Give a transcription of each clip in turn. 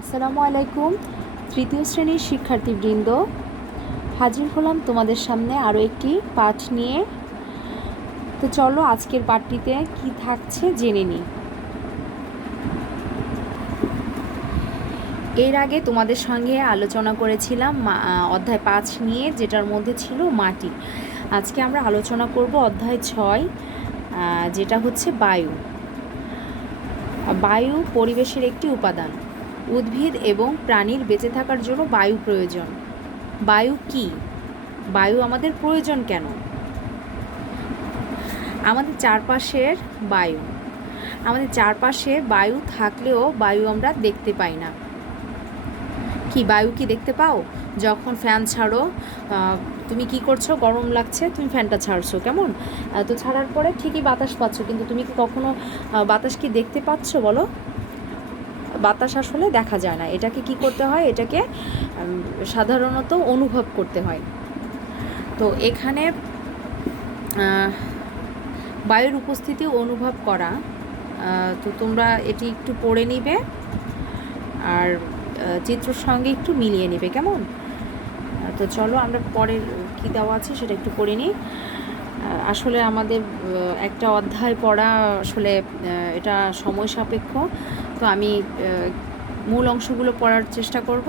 আসসালামু আলাইকুম। তৃতীয় শ্রেণীর শিক্ষার্থীবৃন্দ, হাজির হলাম তোমাদের সামনে আরও একটি পাঠ নিয়ে। তো চলো আজকের পাঠটিতে কি থাকছে জেনে নিই। এর আগে তোমাদের সঙ্গে আলোচনা করেছিলাম অধ্যায় 5 নিয়ে, যেটার মধ্যে ছিল মাটি। আজকে আমরা আলোচনা করব অধ্যায় 6, যেটা হচ্ছে বায়ু। বায়ু পরিবেশের একটি উপাদান। উদ্ভিদ এবং প্রাণীর বেঁচে থাকার জন্য বায়ু প্রয়োজন। বায়ু কি? বায়ু আমাদের প্রয়োজন কেন? আমাদের চারপাশের বায়ু, আমাদের চারপাশে বায়ু থাকলেও বায়ু আমরা দেখতে পাই না। কি বায়ু কি দেখতে পাও? যখন ফ্যান ছাড়ো, তুমি কি করছো? গরম লাগছে, তুমি ফ্যানটা ছাড়ছো, কেমন? তো ছাড়ার পরে ঠিকই বাতাস পাচ্ছ, কিন্তু তুমি কি কখনো বাতাস কি দেখতে পাচ্ছ বলো? বাতাস আসলে দেখা যায় না। এটাকে কি করতে হয়? এটাকে সাধারণত অনুভব করতে হয়। তো এখানে বায়ুর উপস্থিতি অনুভব করা, তো তোমরা এটি একটু পড়ে নিবে আর চিত্রর সঙ্গে একটু মিলিয়ে নেবে, কেমন? তো চলো আমরা পরের কী দেওয়া আছে সেটা একটু পড়ে নিই। আসলে আমাদের একটা অধ্যায় পড়া আসলে এটা সময় সাপেক্ষ, তো আমি মূল অংশগুলো পড়ার চেষ্টা করব,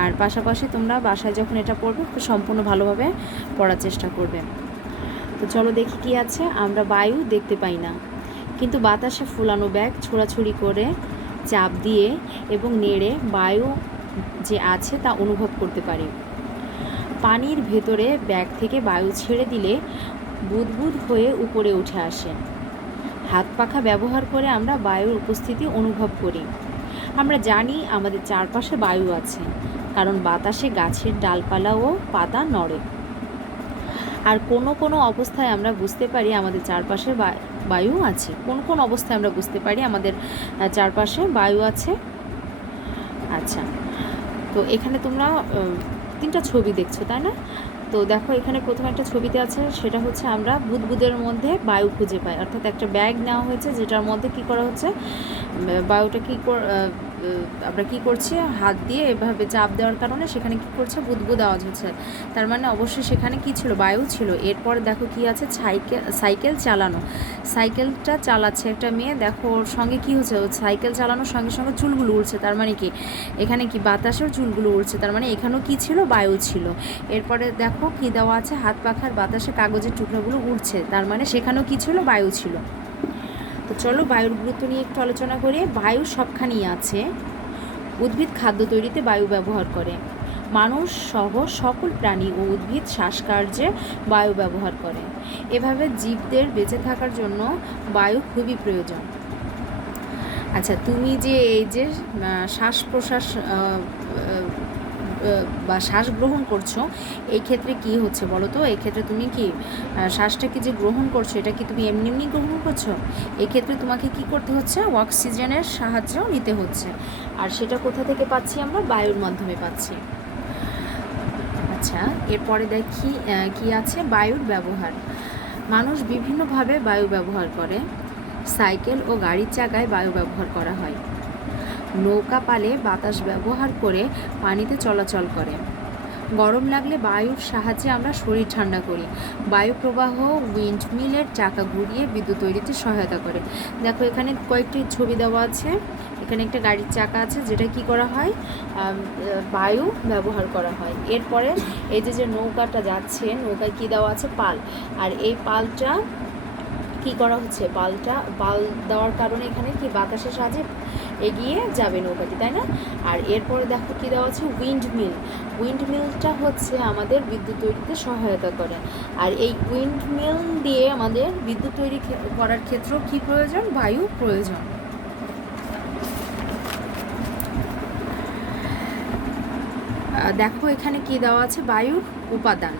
আর পাশাপাশি তোমরা বাসায় যখন এটা পড়বে সম্পূর্ণ ভালোভাবে পড়ার চেষ্টা করবে। তো চলো দেখি কি আছে। আমরা বায়ু দেখতে পাই না, কিন্তু বাতাসে ফুলানো ব্যাগ ছোড়াছুড়ি করে, চাপ দিয়ে এবং নেড়ে বায়ু যে আছে তা অনুভব করতে পারি। পানির ভেতরে ব্যাগ থেকে বায়ু ছেড়ে দিলে বুদবুদ হয়ে উপরে উঠে আসে। হাত পাখা ব্যবহার করে আমরা বায়ুর উপস্থিতি অনুভব করি। আমরা জানি আমাদের চারপাশে বায়ু আছে, কারণ বাতাসে গাছের ডালপালা ও পাতা নড়ে। আর কোনো অবস্থায় আমরা বুঝতে পারি আমাদের চারপাশে বায়ু আছে। কোন অবস্থায় আমরা বুঝতে পারি আমাদের চারপাশে বায়ু আছে? আচ্ছা, তো এখানে তোমরা 3টা ছবি দেখছো, তাই না? তো দেখো এখানে প্রথম একটা ছবিতে আছে, সেটা হচ্ছে আমরা বুদবুদের মধ্যে বায়ু খুঁজে পাই। অর্থাৎ একটা ব্যাগ নেওয়া হয়েছে, যেটার মধ্যে কি করা হচ্ছে, বায়ুটা আমরা কি করছি, হাত দিয়ে এভাবে চাপ দেওয়ার কারণে সেখানে কি করছে, বুদবুদ আওয়াজ হচ্ছে। তার মানে অবশ্যই সেখানে কি ছিল, বায়ু ছিল। এরপর দেখো কি আছে, সাইকেল চালানো। সাইকেলটা চালাচ্ছে একটা মেয়ে, দেখো ওর সঙ্গে কি হচ্ছে, ও সাইকেল চালানোর সঙ্গে সঙ্গে চুলগুলো উড়ছে। তার মানে কি এখানে কি বাতাসেও চুলগুলো উড়ছে, তার মানে এখানেও কি ছিল, বায়ু ছিল। এরপরে দেখো কি দেওয়া আছে, হাত পাখার বাতাসে কাগজের টুকরাগুলো উড়ছে, তার মানে সেখানেও কি ছিল, বায়ু ছিল। তো চলো বায়ুর গুরুত্ব নিয়ে একটু আলোচনা করি। বায়ু সবখানেই আছে। উদ্ভিদ খাদ্য তৈরিতে বায়ু ব্যবহার করে। মানুষ সহ সকল প্রাণী ও উদ্ভিদ শ্বাসকার্যে বায়ু ব্যবহার করে। এভাবে জীবদের বেঁচে থাকার জন্য বায়ু খুবই প্রয়োজন। আচ্ছা, তুমি যে এই যে শ্বাস প্রশ্বাস বা শ্বাস গ্রহণ করছো, এই ক্ষেত্রে কি হচ্ছে বলো তো? এই ক্ষেত্রে তুমি কি শ্বাসটাকে যে গ্রহণ করছো, এটা কি তুমি এমনি গ্রহণ করছো? এক্ষেত্রে তোমাকে কি করতে হচ্ছে, অক্সিজেনের সাহায্য নিতে হচ্ছে। আর সেটা কোথা থেকে পাচ্ছি আমরা? বায়ুর মাধ্যমে পাচ্ছি। আচ্ছা, এরপরে দেখি কি আছে, বায়ুর ব্যবহার। মানুষ বিভিন্নভাবে বায়ু ব্যবহার করে। সাইকেল ও গাড়ির চাকায় বায়ু ব্যবহার করা হয়। নৌকা পালে বাতাস ব্যবহার করে পানিতে চলাচল করে। গরম লাগলে বায়ুর সাহায্যে আমরা শরীর ঠান্ডা করি। বায়ু প্রবাহ উইন্ডমিলের চাকা ঘুরিয়ে বিদ্যুৎ তৈরিতে সহায়তা করে। দেখো এখানে কয়েকটি ছবি দেওয়া আছে। এখানে একটা গাড়ির চাকা আছে, যেটা কি করা হয়, বায়ু ব্যবহার করা হয়। এরপরে এই যে নৌকাটা যাচ্ছে, নৌকায় কি দেওয়া আছে, পাল। আর এই পালটা কি করা হচ্ছে, পাল দেওয়ার কারণে এখানে কি বাতাসের সাহায্যে এগিয়ে যাবে নৌকাটি, তাই না? আর এরপরে দেখো কি দেওয়া আছে, উইন্ডমিল। উইন্ডমিলটা হচ্ছে আমাদের বিদ্যুৎ তৈরিতে সহায়তা করে। আর এই উইন্ডমিল দিয়ে আমাদের বিদ্যুৎ তৈরি করার ক্ষেত্রেও কি প্রয়োজন, বায়ু প্রয়োজন। দেখো এখানে কি দেওয়া আছে, বায়ুর উপাদান।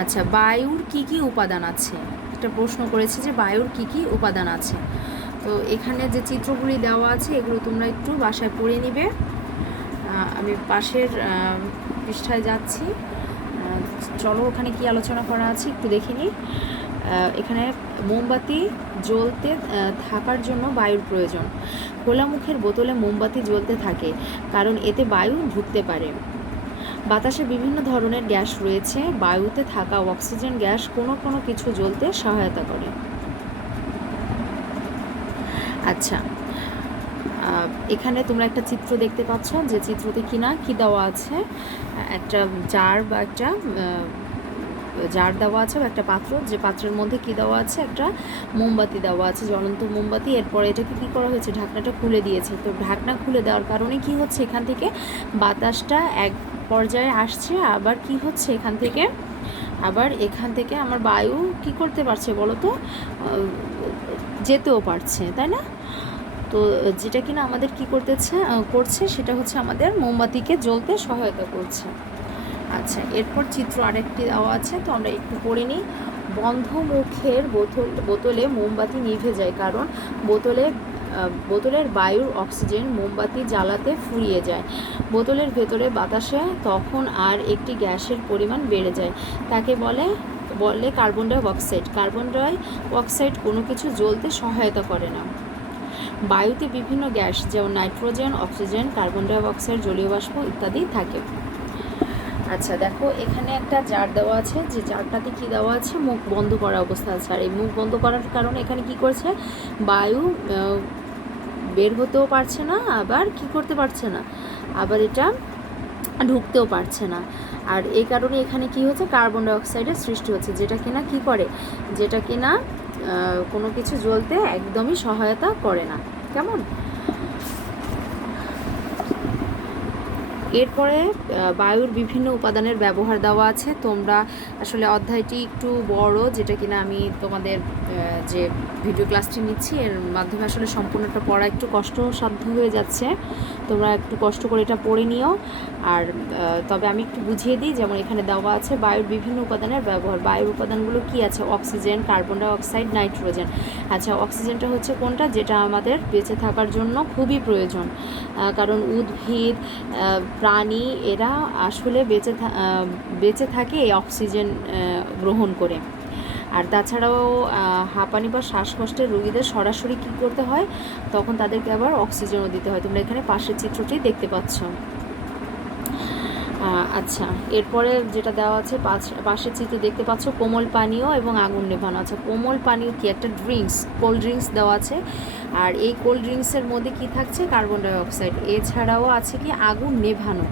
আচ্ছা, বায়ুর কি কি উপাদান আছে, একটা প্রশ্ন করেছি যে বায়ুর কি কি উপাদান আছে। তো এখানে যে চিত্রগুলি দেওয়া আছে, এগুলো তোমরা একটু বাসায় পড়ে নিবে। আমি পাশের পৃষ্ঠায় যাচ্ছি। চলো ওখানে কি আলোচনা করা আছে একটু দেখে নিই। এখানে মোমবাতি জ্বলতে থাকার জন্য বায়ুর প্রয়োজন। খোলা মুখের বোতলে মোমবাতি জ্বলতে থাকে কারণ এতে বায়ু ঢুকতে পারে। বাতাসে বিভিন্ন ধরনের গ্যাস রয়েছে, বায়ুতে থাকা অক্সিজেন গ্যাস কোনো কোনো কিছু জ্বলতে সহায়তা করে। আচ্ছা, এখানে তোমরা একটা চিত্র দেখতে পাচ্ছ, যে চিত্রতে কিনা কি দেওয়া আছে, একটা জার বা একটা জার দেওয়া আছে বা একটা পাত্র, যে পাত্রের মধ্যে কি দেওয়া আছে, একটা মোমবাতি দেওয়া আছে, জ্বলন্ত মোমবাতি। এরপরে এটাকে কি করা হয়েছে, ঢাকনাটা খুলে দিয়েছে। তো ঢাকনা খুলে দেওয়ার কারণে কি হচ্ছে, এখান থেকে বাতাসটা এক পর্যায়ে আসছে, আবার কি হচ্ছে এখান থেকে আমার বায়ু কি করতে পারছে বলো তো, যেতেও পারছে, তাই না? তো যেটা কিনা আমাদের কি করছে সেটা হচ্ছে আমাদের মোমবাতিকে জ্বলতে সহায়তা করছে। আচ্ছা, এরপর চিত্র আরেকটি দেওয়া আছে, তো আমরা একটু পড়ে নিই। বন্ধ মুখের বোতলে মোমবাতি নিভে যায় কারণ বোতলের বায়ুর অক্সিজেন মোমবাতি জ্বালাতে ফুরিয়ে যায়। বোতলের ভেতরে বাতাসে তখন আর একটি গ্যাসের পরিমাণ বেড়ে যায়, তাকে বলে carbon die oxide. Carbon die oxide কোনো কিছু জ্বলতে সহায়তা করে না। বায়ুতে বিভিন্ন গ্যাস যেমন nitrogen, oxygen, carbon die oxide, জলীয় বাষ্প ইত্যাদি থাকে। আচ্ছা দেখো, এখানে একটা জার দেওয়া আছে, যে জারটাতে কি দেওয়া আছে, মুখ বন্ধ করা অবস্থা আছে। আর এই মুখ বন্ধ করার কারণে এখানে কি করছে, বায়ু বের হতেও পারছে না, আবার কি করতে পারছে না, আবার এটা ঢুকতেও পারছে না। আর এই কারণে এখানে কি হচ্ছে, কার্বন ডাই অক্সাইডের সৃষ্টি হচ্ছে, যেটা কিনা কোনো কিছু জ্বলতে একদমই সহায়তা করে না। কেমন? এরপরে বায়ুর বিভিন্ন উপাদানের ব্যবহার দেওয়া আছে। তোমরা আসলে অধ্যায়টি একটু বড়, যেটা কিনা আমি তোমাদের যে ভিডিও ক্লাসটি নিচ্ছি এর মাধ্যমে আসলে সম্পূর্ণটা পড়া একটু কষ্টসাধ্য হয়ে যাচ্ছে। তোমরা একটু কষ্ট করে এটা পড়ে নিও। আর তবে আমি একটু বুঝিয়ে দিই, যেমন এখানে দেওয়া আছে বায়ুর বিভিন্ন উপাদানের ব্যবহার। বায়ুর উপাদানগুলো কি আছে, oxygen, carbon die oxide, nitrogen. আচ্ছা, অক্সিজেনটা হচ্ছে কোনটা, যেটা আমাদের বেঁচে থাকার জন্য খুবই প্রয়োজন, কারণ উদ্ভিদ, প্রাণী এরা আসলে বেঁচে থাকে এই অক্সিজেন গ্রহণ করে। আর তাছাড়াও হাঁপানি বা শ্বাসকষ্টের রোগীদের সরাসরি কী করতে হয়, তখন তাদেরকে আবার অক্সিজেনও দিতে হয়। তোমরা এখানে পাশের চিত্রটি দেখতে পাচ্ছ। আচ্ছা, এরপরে যেটা দেওয়া আছে পাশের চিত্রে দেখতে পাচ্ছ, কোমল পানীয় এবং আগুন নেভানো। আচ্ছা, কোমল পানীয় কি, একটা কোল্ড ড্রিঙ্কস দেওয়া আছে। আর এই কোল্ড ড্রিঙ্কসের মধ্যে কি থাকছে, কার্বন ডাই অক্সাইড। এছাড়াও আছে কি, আগুন নেভানো।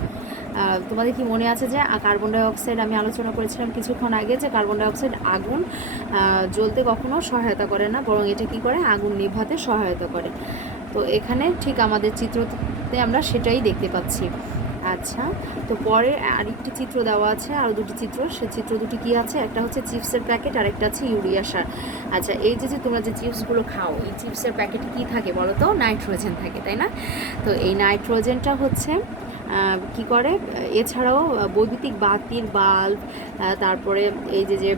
তোমাদের কি মনে আছে যে কার্বন ডাই অক্সাইড আমি আলোচনা করেছিলাম কিছুক্ষণ আগে, যে কার্বন ডাই অক্সাইড আগুন জ্বলতে কখনো সহায়তা করে না, বরং এটা কি করে, আগুন নেভাতে সহায়তা করে। তো এখানে ঠিক আমাদের চিত্রতে আমরা সেটাই দেখতে পাচ্ছি। আচ্ছা, তো পরে আরেকটি চিত্র দেওয়া আছে, আরও দুটি চিত্র। সে চিত্র দুটি কি আছে, একটা হচ্ছে চিপসের প্যাকেট আর একটা আছে ইউরিয়া সার। আচ্ছা, এই যে তোমরা যে চিপসগুলো খাও, এই চিপসের প্যাকেটে কী থাকে বলো তো, নাইট্রোজেন থাকে, তাই না? তো এই নাইট্রোজেনটা হচ্ছে কি করে, এছাড়াও বৈদ্যুতিক বাতির বাল্ব, তারপরে এই যে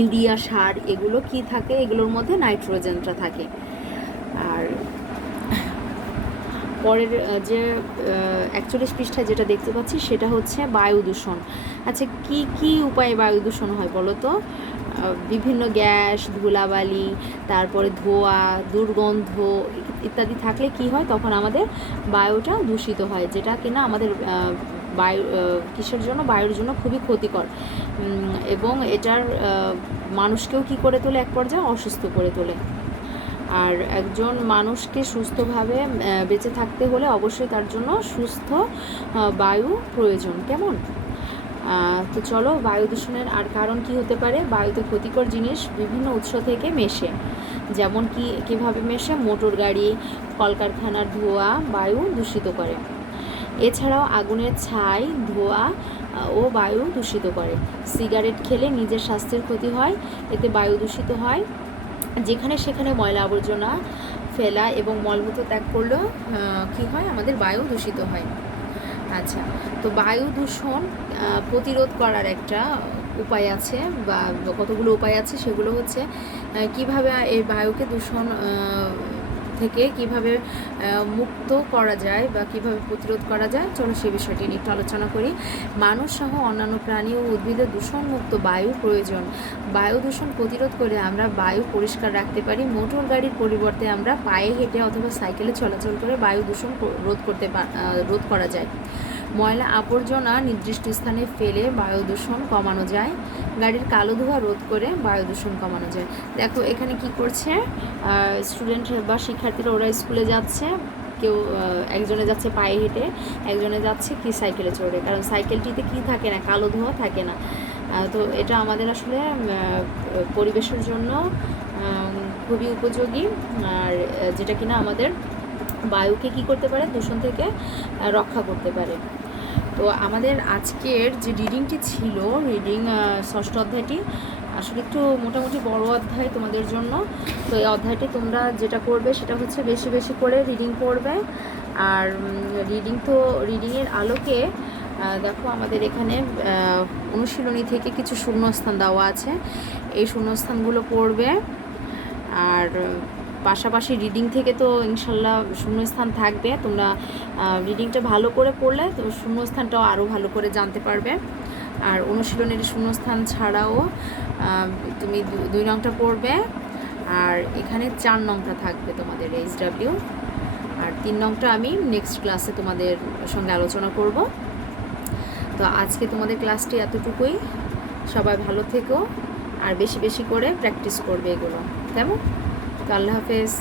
ইউরিয়া সার, এগুলো কি থাকে, এগুলোর মধ্যে নাইট্রোজেনটা থাকে। আর পরের যে 41 পৃষ্ঠায় যেটা দেখতে পাচ্ছি সেটা হচ্ছে বায়ু দূষণ। আচ্ছা, কি উপায়ে বায়ু দূষণ হয় বলো তো? বিভিন্ন গ্যাস, ধুলাবালি, তারপরে ধোঁয়া, দুর্গন্ধ ইত্যাদি থাকলে কি হয়, তখন আমাদের বায়ুটা দূষিত হয়, যেটা কিনা আমাদের কিসের জন্য, বায়ুর জন্য খুবই ক্ষতিকর, এবং এটার মানুষকেও কি করে তোলে, এক পর্যায়ে অসুস্থ করে তোলে। আর একজন মানুষকে সুস্থভাবে বেঁচে থাকতে হলে অবশ্যই তার জন্য সুস্থ বায়ু প্রয়োজন। কেমন? তো চলো, বায়ু দূষণের আর কারণ কি হতে পারে। বায়ুতে ক্ষতিকর জিনিস বিভিন্ন উৎস থেকে মেশে, যেমন কিভাবে মেশে, মোটর গাড়ি, কলকারখানার ধোঁয়া বায়ু দূষিত করে। এছাড়াও আগুনের ছাই, ধোঁয়া ও বায়ু দূষিত করে। সিগারেট খেলে নিজের স্বাস্থ্যের ক্ষতি হয়, এতে বায়ু দূষিত হয়। যেখানে সেখানে ময়লা আবর্জনা ফেলা এবং মলমূত্র ত্যাগ করলেও কী হয়, আমাদের বায়ু দূষিত হয়। আচ্ছা, তো বায়ু দূষণ প্রতিরোধ করার একটা উপায় আছে, বা কতগুলো উপায় আছে, সেগুলো হচ্ছে কিভাবে এই বায়ুকে থেকে কিভাবে মুক্ত করা যায় বা কিভাবে প্রতিরোধ করা যায়, চলো সে বিষয়টি নিয়ে একটু আলোচনা করি। মানুষ সহ অন্যান্য প্রাণী ও উদ্ভিদের দূষণমুক্ত বায়ু প্রয়োজন। বায়ু দূষণ প্রতিরোধ করে আমরা বায়ু পরিষ্কার রাখতে পারি। মোটর গাড়ির পরিবর্তে আমরা পায়ে হেঁটে অথবা সাইকেলে চলাচল করে বায়ু দূষণ রোধ করা যায়। ময়লা আবর্জনা নির্দিষ্ট স্থানে ফেলে বায়ু দূষণ কমানো যায়। গাড়ির কালো ধোঁয়া রোধ করে বায়ু দূষণ কমানো যায়। দেখো এখানে কি করছে স্টুডেন্ট বা শিক্ষার্থীরা, ওরা স্কুলে যাচ্ছে, কেউ একজনে যাচ্ছে পায়ে হেঁটে, একজনে যাচ্ছে কি সাইকেলে চড়ে, কারণ সাইকেলটিতে কি থাকে না, কালো ধোঁয়া থাকে না। তো এটা আমাদের আসলে পরিবেশের জন্য খুবই উপযোগী, আর যেটা কিনা আমাদের বায়ুকে কি করতে পারে, দূষণ থেকে রক্ষা করতে পারে। তো আমাদের আজকের যে রিডিংটি ছিল, রিডিং ষষ্ঠ অধ্যায়টি আসলে একটু মোটামুটি বড় অধ্যায় তোমাদের জন্য। তো এই অধ্যায়টি তোমরা যেটা করবে সেটা হচ্ছে বেশি বেশি করে রিডিং পড়বে। আর রিডিংয়ের আলোকে দেখো আমাদের এখানে অনুশীলনী থেকে কিছু শূন্যস্থান দেওয়া আছে, এই শূন্যস্থানগুলো পড়বে। আর পাশাপাশি রিডিং থেকে তো ইনশাল্লাহ শূন্যস্থান থাকবে, তোমরা রিডিংটা ভালো করে পড়লে তো শূন্যস্থানটাও আরও ভালো করে জানতে পারবে। আর অনুশীলনের শূন্যস্থান ছাড়াও তুমি 2 নংটা পড়বে, আর এখানে 4 নংটা থাকবে তোমাদের HW, আর 3 নংটা আমি নেক্সট ক্লাসে তোমাদের সঙ্গে আলোচনা করব। তো আজকে তোমাদের ক্লাসটি এতটুকুই। সবাই ভালো থেকো আর বেশি বেশি করে প্র্যাকটিস করবে এগুলো, কেমন? তো আল্লাহ হাফেজ।